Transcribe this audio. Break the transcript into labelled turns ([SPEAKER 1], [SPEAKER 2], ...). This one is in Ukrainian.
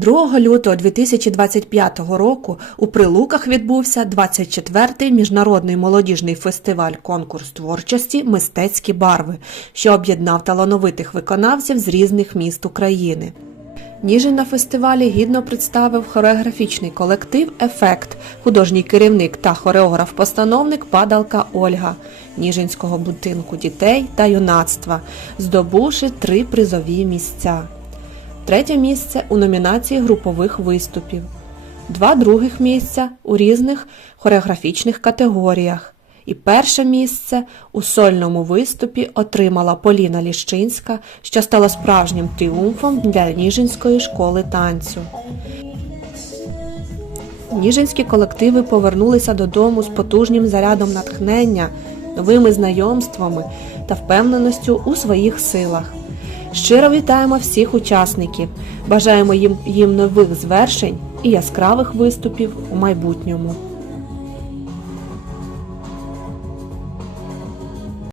[SPEAKER 1] 2 лютого 2025 року у Прилуках відбувся 24-й міжнародний молодіжний фестиваль конкурс творчості Мистецькі барви, що об'єднав талановитих виконавців з різних міст України. Ніжин на фестивалі гідно представив хореографічний колектив Ефект, художній керівник та хореограф-постановник Падалка Ольга Ніжинського будинку дітей та юнацтва, здобувши три призові місця. Третє місце у номінації групових виступів, два других місця у різних хореографічних категоріях. І перше місце у сольному виступі отримала Поліна Ліщинська, що стало справжнім тріумфом для Ніжинської школи танцю. Ніжинські колективи повернулися додому з потужнім зарядом натхнення, новими знайомствами та впевненістю у своїх силах. Щиро вітаємо всіх учасників, бажаємо їм, їм нових звершень і яскравих виступів у майбутньому.